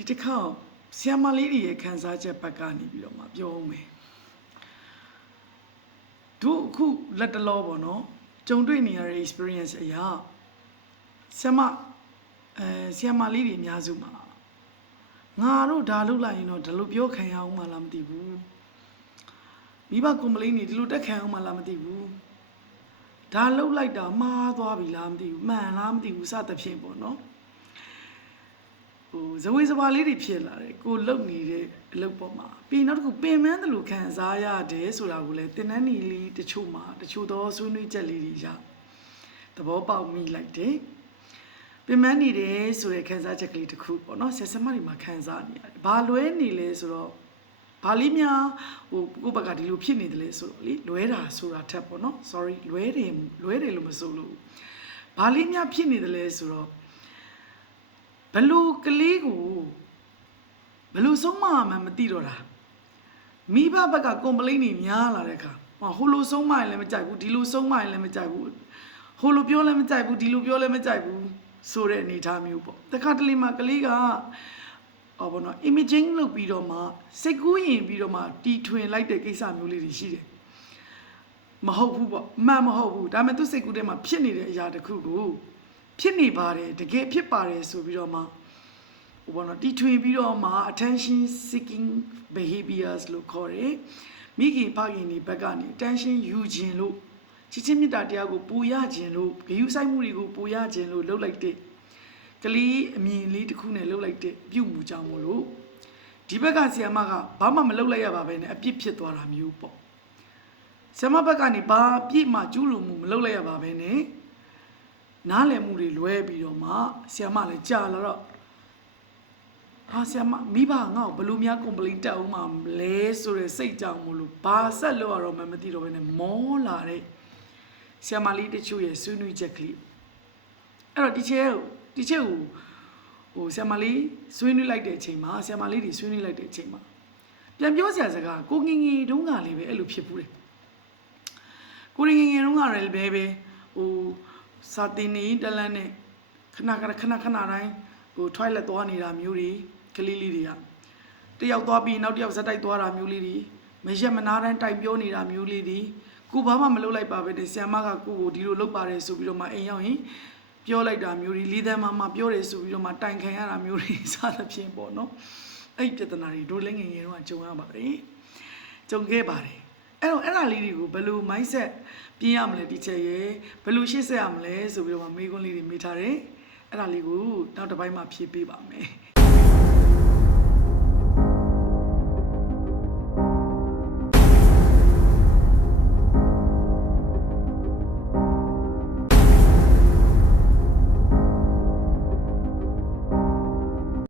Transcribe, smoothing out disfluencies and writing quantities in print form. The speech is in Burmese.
ဒီတစ်ခါဆီယမလေးတွေရဲ့ခံစားချက်ဘက်ကနေပြီးတော့မှပြောအောင်မယ်တို့အခုလက်တလောပေါ့နော်ကြုံတွေ့နေရတဲ့ experience အရာဆီယမလေးတွေအများစုမှာငါတို့ဒါလုပ်လိုက်ရင်တော့ဒီလိုပြောခံရအောင်မလားမသိဘူးမိဘကွန်ပလိန်းတွေဒီလိုတက်ခံအောင်မလားမသိဘူးဒါလုပ်လိုက်တာမှားသွားပြီလားမသိဘူးမှန်လားမသိဘူးစသဖြင့်ပေါ့နော်ဇဝေဇဝါလေးတွေဖြစ်လာတယ်ကိုလုံနေတဲ့အလုပ်ပေါ်မှာပြီးနောက်တစ်ခုပင်မန်းတယ်လို့ခံစားရတယ်ဆိုတာကိုလည်းတင်နန်းနီလေးတချို့မှာတချို့သောဆွေးနွေးချက်လေးတွေရသဘောပေါက်မိလိုက်တယ်ပင်မန်းနေတယ်ဆိုတဲ့ခံစားချက်ကလေးတစ်ခုပေါ့နော်ဆက်စမတွေမှာခံစားနေရတယ်ဘာလွဲနေလဲဆိုတော့ဘာလေးများကိုယ့်ဘက်ကဒီလိုဖြစ်နေတယ်လဲဆိုတော့လေလွဲတာဆိုတာထက်ပေါ့နော် sorry လွဲတယ်လို့မဆိုလို့ဘာလေးများဖြစ်နေတယ်လဲဆိုတော့ဘလူကလေးကိုဘလူဆုံးမမှမသိတော့တာမိဘဘက်ကကွန်ပလိန်းတွေများလာတဲ့အခါဟိုလိုဆုံးမရင်လည်းမကြိုက်ဘူးဒီလိုဆုံးမရင်လည်းမကြိုက်ဘူးဟိုလိုပြောလည်းမကြိုက်ဘူးဒီလိုပြောလည်းမကြိုက်ဘူးဆိုတဲ့အနေအထားမျိုးပေါ့တခါတလေမှာကလေးကဘောနော် imaging လုပ်ပြီးတော့မှစိတ်ကူးရင်ပြီးတော့မှတီထွင်လိုက်တဲ့ကိစ္စမျိုးလေးတွေရှိတယ်မဟုတ်ဘူးပေါ့မှန်မဟုတ်ဘူးဒါပေမဲ့သူစိတ်ကူးထဲမှာဖြစ်နေတဲ့အရာတစ်ခုကိုဖြစ်နေပါတယ်တကယ်ဖြစ်ပါတယ်ဆိုပြီးတော့မှဘောနော်တီထွင်ပြီးတော့မှ attention seeking behaviors လို့ခေါ်တယ်မိခင်ဖခင်ဒီဘက်ကနေ attention ယူခြင်းလို့ချစ်ချင်းမေတ္တာတရားကိုပူရခြင်းလို့ဂရုစိုက်မှုတွေကိုပူရခြင်းလို့လုပ်လိုက်တဲ့ကလေးအမြင်လေးတစ်ခုနဲ့လှုပ်လိုက်တဲ့ပြုမှုကြောင့်မို့လို့ဒီဘက်ကဆီယမကဘာမှမလုပ်လိုက်ရပါပဲနဲ့အပြစ်ဖြစ်သွားတာမျိုးပေါ့ဆီယမဘက်ကနေဘာအပြစ်မှကျူးလွန်မှုမလုပ်လိုက်ရပါပဲနဲ့နားလည်မှုတွေလွဲပြီးတော့မှဆီယမလည်းကြာလာတော့ဆီယမမိဘငါ့ကိုဘလို့များကွန်ပလိန်းတက်အောင်မလဲဆိုတဲ့စိတ်ကြောင့်မို့လို့ဘာဆက်လို့ရတော့မှမသိတော့ဘဲနဲ့မောလာတဲ့ဆီယမလေးတချို့ရဲ့ဆွေးနွေးချက်ကလေးအဲ့တော့ဒီချက်ကိုဆရာမလေးဆွေးနွေးလိုက်တဲ့အချိန်မှာဆရာမလေးတွေဆွေးနွေးလိုက်တဲ့အချိန်မှာပြန်ပြောစရာစကားကိုငငယ်တုန်းကလေးပဲအဲ့လိုဖြစ်ဘူးတယ်ကိုငငယ်တုန်းကလည်းပဲစာတင်နေတလန်းနဲ့ခဏတိုင်းtoilet သွားနေတာမျိုးတွေကလေးလေးတွေကတယောက်သွားပြီးနောက်တယောက်ဇက်တိုက်သွားတာမျိုးလေးတွေမရက်မနာတန်းတိုင်ပြောနေတာမျိုးလေးတွေကိုဘာမှမလုပ်လိုက်ပါပဲတဲ့ဆရာမကကိုကိုဒီလိုလုပ်ပါတယ်ဆိုပြီးတော့မှအိမ်ရောက်ရင်ပြောလိုက်တာမျိုးတွေလေးသမ်းမပြောတယ်ဆိုပြီးတော့မှတိုင်ခံရတာမျိုးတွေစသဖြင့်ပေါ့နော်အဲ့ပြဿနာတွေတို့လည်းငယ်ငယ်တော့ကြုံရပါတယ်ကြုံခဲ့ပါတယ်အဲ့တော့အဲ့ဒါလေးတွေကိုဘယ်လို mindset ပြင်ရမလဲဒီချက်ရဲ့ဘယ်လိုရှေ့ဆက်ရမလဲဆိုပြီးတော့မှမေးခွန်းလေးတွေမေးထားတယ်အဲ့ဒါလေးကိုနောက်တစ်ပိုင်းမှာဖြေပေးပါမယ်